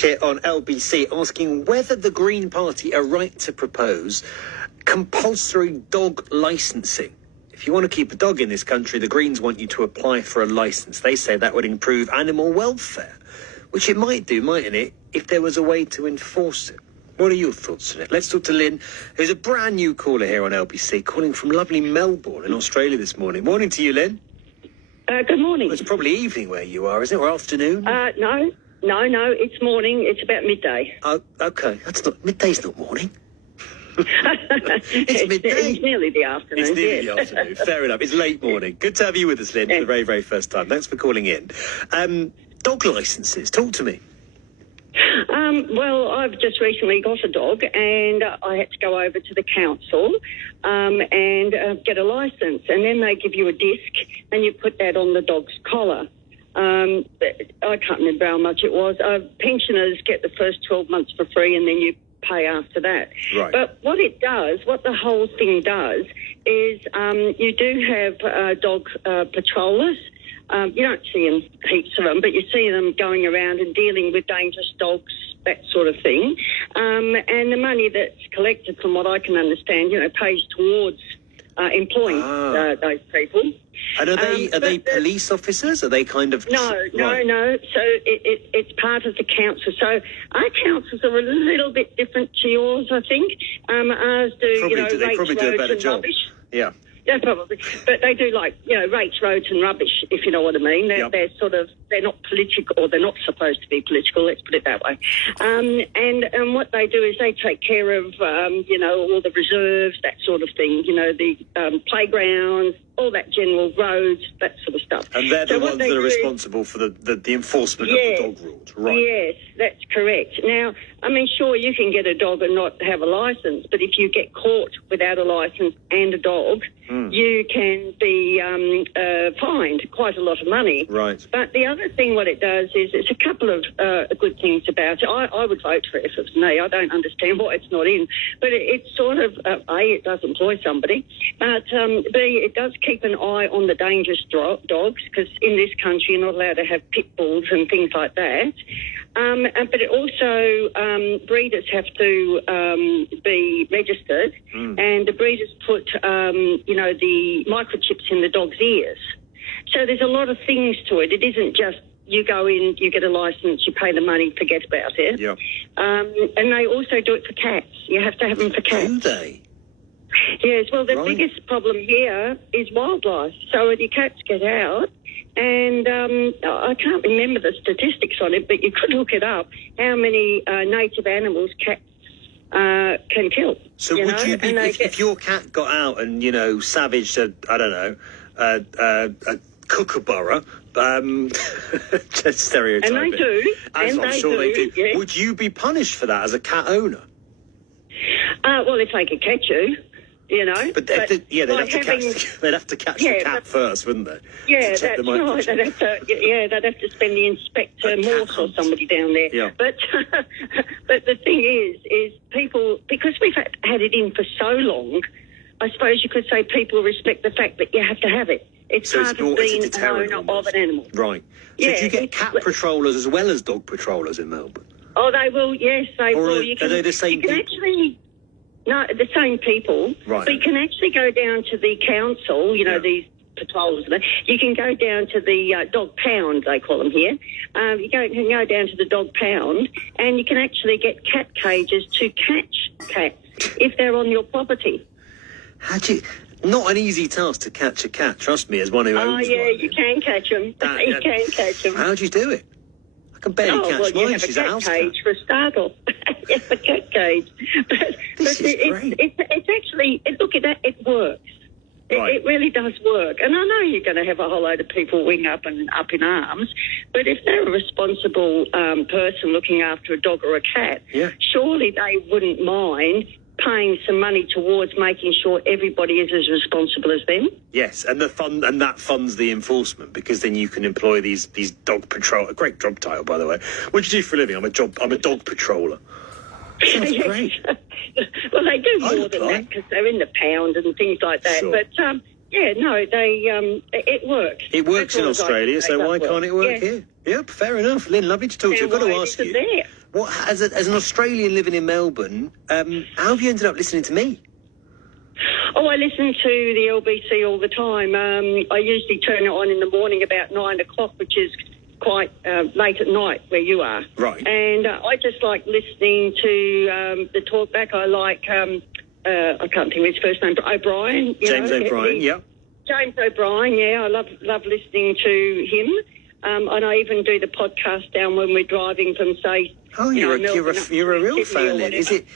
here on LBC asking whether the Green Party are right to propose compulsory dog licensing. If you want to keep a dog in this country, the Greens want you to apply for a licence. They say that would improve animal welfare, which it might do, mightn't it, if there was a way to enforce it. What are your thoughts on it? Let's talk to Lynn, who's a brand new caller here on LBC, calling from lovely Melbourne in Australia this morning. Morning to you, Lynn. Good morning. Well, it's probably evening where you are, isn't it, or afternoon? No, it's morning. It's about midday. Oh, okay. Midday's not morning. It's midday. It's nearly the afternoon. It's nearly the afternoon. Fair enough. It's late morning. Good to have you with us, Lynn, for the very, very first time. Thanks for calling in. Dog licences. Talk to me. Well, I've just recently got a dog, and I had to go over to the council and get a licence, and then they give you a disc, and you put that on the dog's collar. I can't remember how much it was. Pensioners get the first 12 months for free, and then you pay after that. Right. But what the whole thing does, is you do have dog patrollers. You don't see them, heaps of them, but you see them going around and dealing with dangerous dogs, that sort of thing. And the money that's collected, from what I can understand, pays towards employing those people. And are they police officers? Are they kind of... No. So it's part of the council. So our councils are a little bit different to yours, I think. Ours do, they probably do a better job. Rubbish. Yeah. Yeah, probably. But they do rates, roads and rubbish, if you know what I mean. They're they're not political, or they're not supposed to be political, let's put it that way. And what they do is they take care of, all the reserves, that sort of thing, the playgrounds, all that general roads, that sort of stuff. And they're the ones that are responsible for the enforcement of the dog rules, right? Yes, that's correct. Now, sure, you can get a dog and not have a licence, but if you get caught without a licence and a dog, you can be fined quite a lot of money. Right. But the other thing, what it does is, it's a couple of good things about it. I would vote for it if it was me. I don't understand why it's not in. But it's sort of, A, it does employ somebody, but B, it does keep an eye on the dangerous dogs, because in this country you're not allowed to have pit bulls and things like that. But it also, breeders have to be registered, and the breeders put, the microchips in the dog's ears. So there's a lot of things to it. It isn't just you go in, you get a licence, you pay the money, forget about it. Yeah. And they also do it for cats. You have to have them for cats. Do they? Yes, well, the biggest problem here is wildlife. So when your cats get out, and I can't remember the statistics on it, but you could look it up, how many native animals cats can kill. So would you be, if your cat got out and, savaged a kookaburra, just stereotyping. And they do. I'm sure they do. Yes. Would you be punished for that as a cat owner? Well, if they could catch you, But they'd have to catch the cat first, wouldn't they? Yeah, that's right. They'd have to spend the Inspector Morse or somebody down there. Yeah. But but the thing is people, because we've had it in for so long, I suppose you could say people respect the fact that you have to have it. It's part of being an owner of an animal. Right. So do you get cat patrollers as well as dog patrollers in Melbourne? Oh, they will, yes, they will. Are they the same people? No, the same people. Right. But you can actually go down to the council, these patrols. You can go down to the dog pound, they call them here. You can go down to the dog pound, and you can actually get cat cages to catch cats if they're on your property. Not an easy task to catch a cat, trust me, as one who owns one. Oh, yeah, you can catch them. You can catch them. How do you do it? I can barely catch mine. She's a house cat. You have a cat cage for a startle. Yes, a cat cage. This is great. It's actually, look at that, it works. Right. It really does work. And I know you're going to have a whole load of people wing up and up in arms, but if they're a responsible person looking after a dog or a cat, surely they wouldn't mind paying some money towards making sure everybody is as responsible as them. Yes, and that funds the enforcement, because then you can employ these dog patrol. A great job title, by the way. What do you do for a living? I'm a dog patroller. Sounds great. Well, they do more than that, because they're in the pound and things like that. Sure. But it works. It works in Australia, so why can't it work here? Yeah, fair enough. Lynn, lovely to talk to you. I've got to ask you, There. what, as an Australian living in Melbourne, how have you ended up listening to me? Oh, I listen to the LBC all the time. I usually turn it on in the morning about 9 o'clock, which is quite late at night where you are. Right. And I just like listening to the talk back. I like, I can't think of his first name, O'Brien. James O'Brien, yeah. James O'Brien, yeah. I love listening to him. And I even do the podcast down when we're driving from, say... Oh, you're a real fan, Lynn. Is it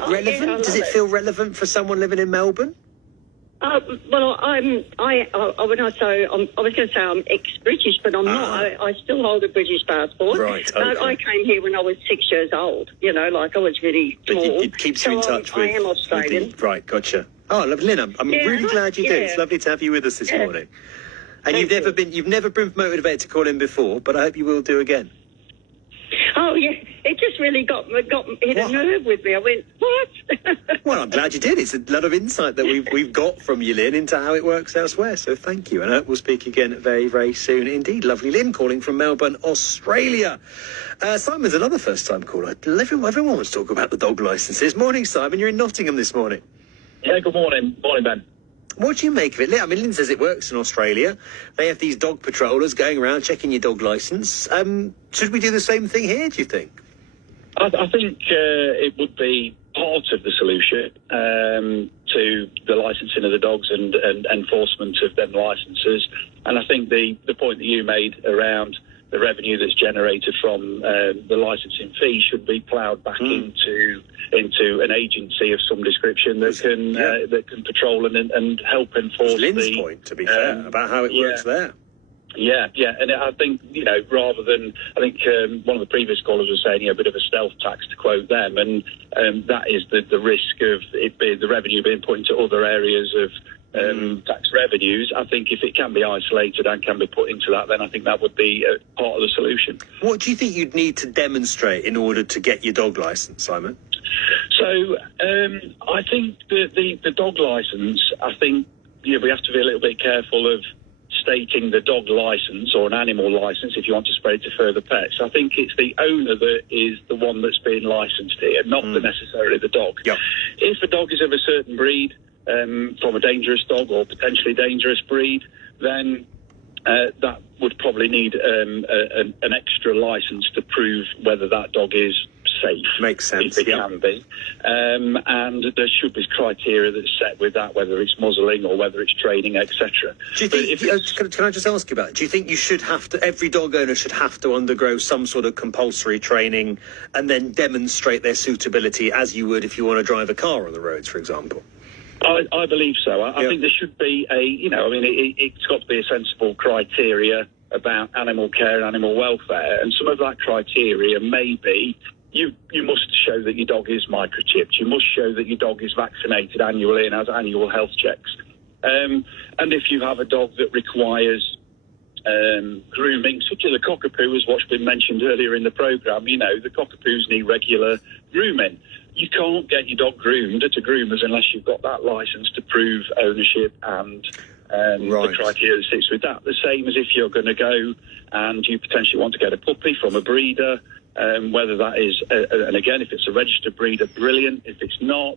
relevant? Yeah, Does it feel relevant for someone living in Melbourne? Well, I was going to say I'm ex-British, but I'm not. I still hold a British passport. Right, okay. I came here when I was 6 years old. You know, like I was really small. But it keeps you in touch with... I am Australian. Right, gotcha. Oh, Lynn, I'm really glad you did. It's lovely to have you with us this morning. And you've never been motivated to call in before, but I hope you will do again. Oh, yeah. It just really hit a nerve with me. I went, what? Well, I'm glad you did. It's a lot of insight that we've got from you, Lynn, into how it works elsewhere. So thank you. And I hope we'll speak again very, very soon indeed. Lovely Lynn calling from Melbourne, Australia. Simon's another first-time caller. Everyone wants to talk about the dog licences. Morning, Simon. You're in Nottingham this morning. Yeah, good morning. Morning, Ben. What do you make of it? I mean, Lynn says it works in Australia. They have these dog patrollers going around checking your dog licence. Should we do the same thing here, do you think? I think it would be part of the solution to the licensing of the dogs and enforcement of them licences. And I think the point that you made around the revenue that's generated from the licensing fee should be ploughed back into an agency of some description that can patrol and help enforce Lynn's point, to be fair, about how it works there. Yeah, and I think, rather than, one of the previous callers was saying, a bit of a stealth tax, to quote them, and that is the risk of it being the revenue being put into other areas of tax revenues. I think if it can be isolated and can be put into that, then I think that would be part of the solution. What do you think you'd need to demonstrate in order to get your dog licence, Simon? So I think the dog licence, I think we have to be a little bit careful of stating the dog licence or an animal licence if you want to spread it to further pets. I think it's the owner that is the one that's being licensed here, not necessarily the dog. Yep. If a dog is of a certain breed, from a dangerous dog or potentially dangerous breed, then that would probably need an extra licence to prove whether that dog is safe. Makes sense. If it can be. And there should be criteria that's set with that, whether it's muzzling or whether it's training, etc. Do you think, can I just ask you about it? Do you think every dog owner should have to undergo some sort of compulsory training and then demonstrate their suitability as you would if you want to drive a car on the roads, for example? I believe so. I think there should be it's got to be a sensible criteria about animal care and animal welfare, and some of that criteria may be you must show that your dog is microchipped, you must show that your dog is vaccinated annually and has annual health checks. And if you have a dog that requires grooming, such as a cockapoo, as what's been mentioned earlier in the programme, the cockapoos need regular grooming. You can't get your dog groomed at a groomer's unless you've got that licence to prove ownership and the criteria that sits with that. The same as if you're going to go and you potentially want to get a puppy from a breeder, whether that is, and again, if it's a registered breeder, brilliant. If it's not,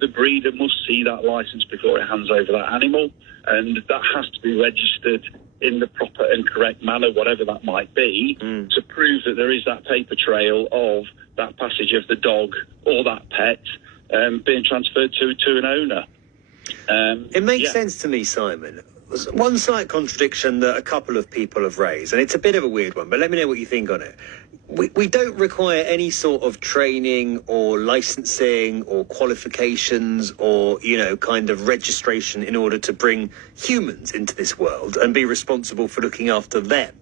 the breeder must see that licence before it hands over that animal, and that has to be registered in the proper and correct manner, whatever that might be, to prove that there is that paper trail of that passage of the dog or that pet being transferred to an owner. It makes sense to me, Simon. One slight contradiction that a couple of people have raised, and it's a bit of a weird one, but let me know what you think on it. We don't require any sort of training or licensing or qualifications or, kind of registration in order to bring humans into this world and be responsible for looking after them.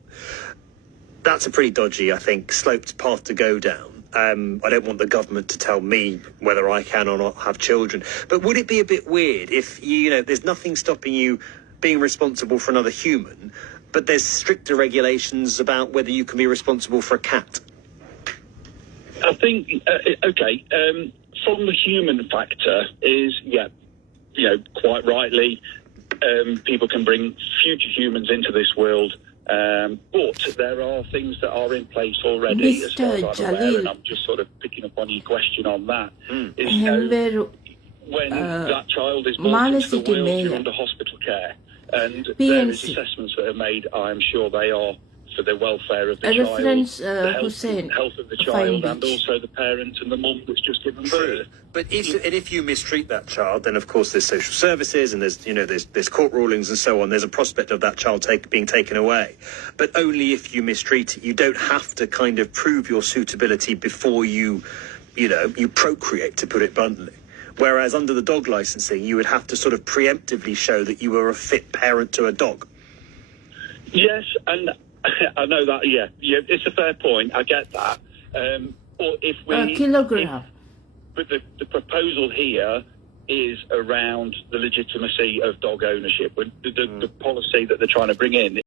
That's a pretty dodgy, I think, sloped path to go down. I don't want the government to tell me whether I can or not have children. But would it be a bit weird if, there's nothing stopping you being responsible for another human, but there's stricter regulations about whether you can be responsible for a cat? I think, from the human factor is, quite rightly, people can bring future humans into this world But there are things that are in place already, as far as Mr. I'm aware, and Jalil, I'm just sort of picking up on your question on that. Is, Henver when that child is brought into the world, you're under hospital care, and there is PNC. assessments that are made. I'm sure they are for the welfare of the child, Reference the Hussein, health of the Fine child, and Beach. also the parent and the mum that's just given True. birth. But if you mistreat that child, then of course there's social services and there's court rulings and so on. There's a prospect of that child being taken away, but only if you mistreat it. You don't have to kind of prove your suitability before you procreate, to put it bluntly. Whereas under the dog licensing, you would have to sort of preemptively show that you were a fit parent to a dog. Yes, and I know that. Yeah, it's a fair point. I get that. But if we Kilogram. But the proposal here is around the legitimacy of dog ownership. The policy that they're trying to bring in